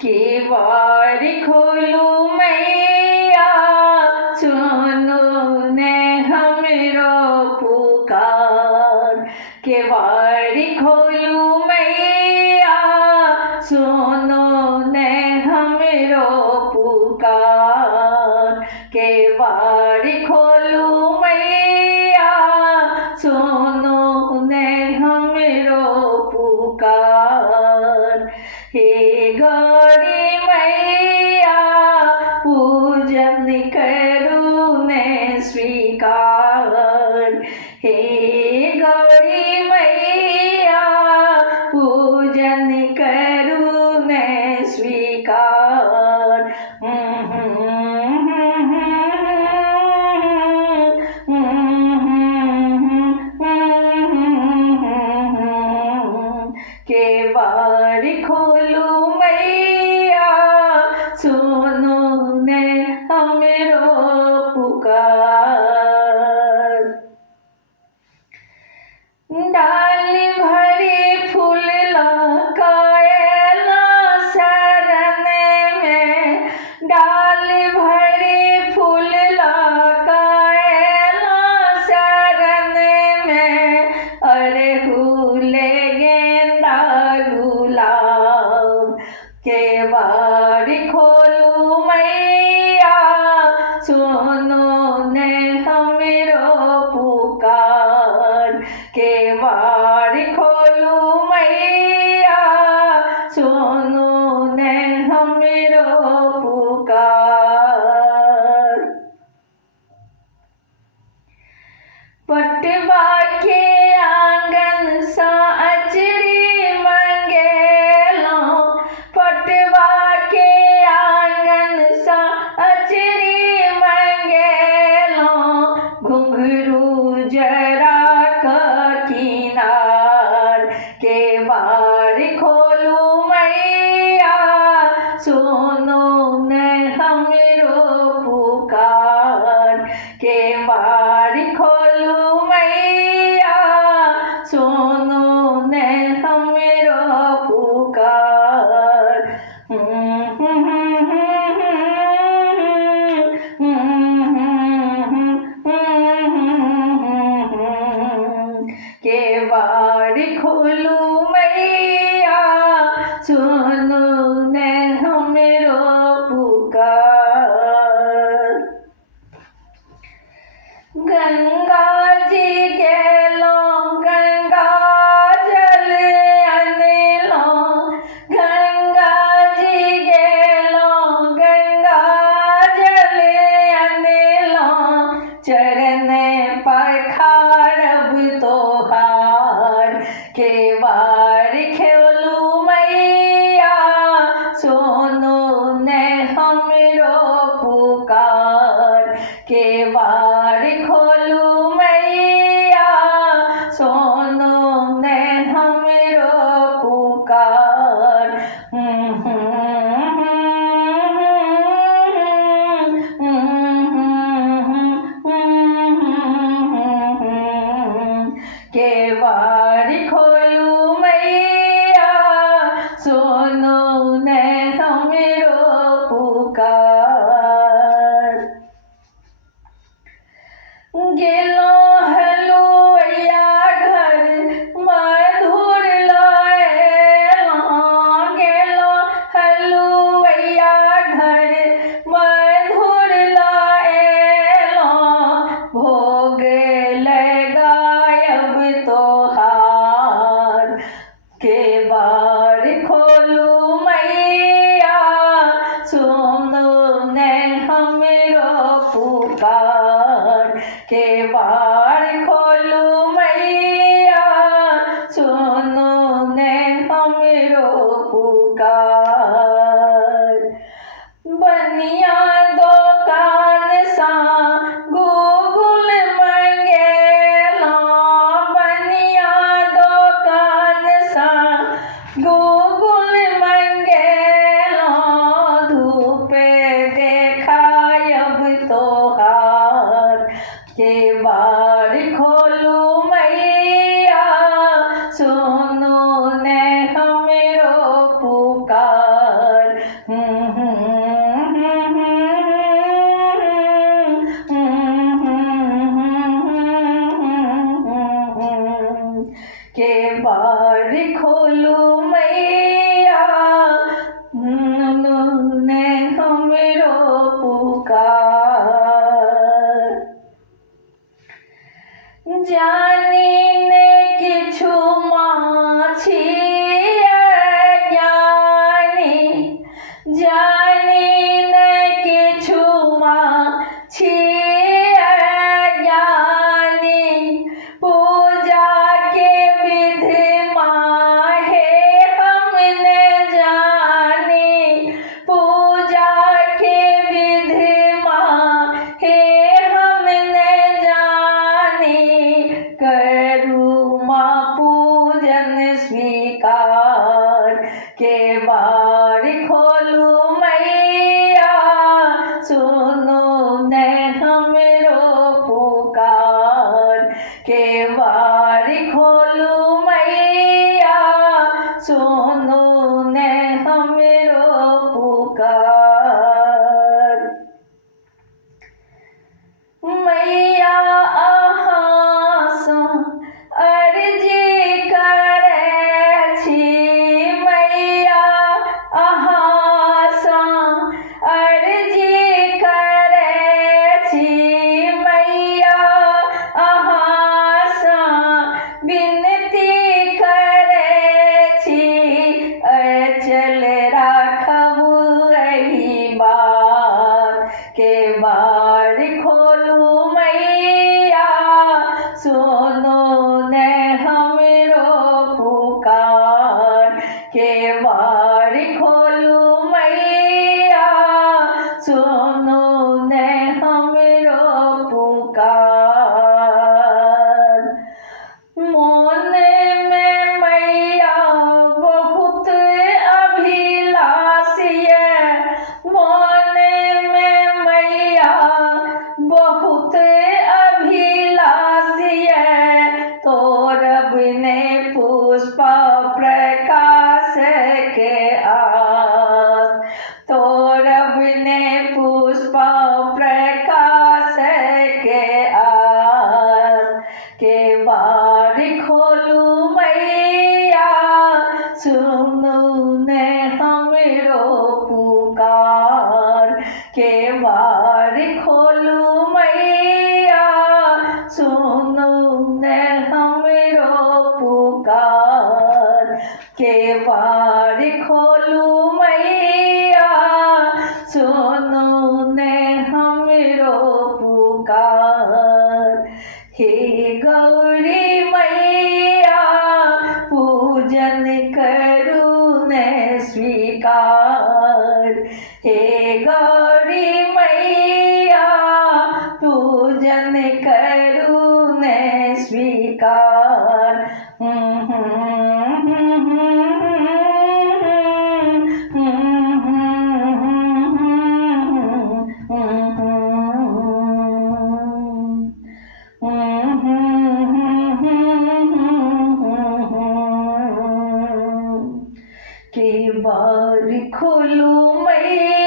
केवाड़ खोलू मैया सुनो ने हमरो पुकार। केवाड़ खोलू मैया सुनो ने हमरो पुकार। केवाड़ खोलू मैया सुनो ने हमरो पुकार। हे गौरी मैया पूजन करू ने स्वीकार। हे गौरी मैया पूजन करू ने स्वीकार। केवाड़ खोलू मैया सुनो ने हमरो पुकार। डाल भरी फूल लकायला शरण में। डाल भरी फूल लकायला शरण में। अड़हुल गेंदा गुलाब। केवाड़ खोलू मैया सुनो ने हमरो पुकार। केवाड़ खोलू मैया सुनो ने हमरो पुकार। पटवा के आंगन सा अचरी मंगेलो। पटवा के आंगन सा अचरी मंगेलो। घुंघरू जरा किनार। केवाड़ खोलू मैया सुनो ने हमरो पुकार। केवाड़ खोलू मैया सुनो ने हमरो पुकार। केवाड़ खोलू मैया सुनो ने हमरो पुकार। गंगा जी गेलो गंगा जल अनलो। गंगा जी गेलो गंगा जल अनलो। चरण पखारब तोहार। केवाड़ खोलू मैया सुनो ने हमरो पुकार। केवाड़ खोलू मैया सुनो ने हमरो पुकार। केवाड़ खोलू मैया सुनो ने हमरो पुकार। गेलो हलुवैया घर मधुर लाएलो। गेलो हलुवैया घर मधुर लाएलो। भोग लगायब तोहार। केवाड़ खोलू मैया सुनो ने हमरो पुकार। केवाड़ खोलू मैया सुनो ने हमरो पुकार। बनिया दुकान सा गूगल मंगेलो। बनिया दुकान सा गूगल मंगेलो। धूप देखायब तोहार। केवाड़ खोलू मैया सुनो ने हमरो पुकार। केवाड़ खोलू मैया सुनो ने हमरो पुकार केवाड़ खोलू मैया सुनो ने हमरो पुकार मैया अहाँ सँ अर्जी करै छी मैया अहाँ सँ अर्जी करै छी मैया अहाँ सँ विनती करै छी अचल राखबू एहि बात केवाड़ खोलू मैया सुनो ने हमरो पुकार केवाड़ खोलू मैया सुनो ने हमरो पुकार मोन में मैया बहुत अभिलाष ये मोन में मैया बहुत अभिलाष ये तोरब ने पुष्प प्रकाश के आस तोरब ने पुष्प प्रकाश के आस केवाड़ खोलू मैया सुनू ने हमरो पुकार केवाड़ खोलू मैया सुनू ने हमरो पुकार केवाड़ खोलू मैया सुनू ने हमरो पुकार हे गौरी मैया पूजन करू ने स्वीकार हे गौरी मैया पूजन करू ने स्वीकार केवाड़ खोलू मैया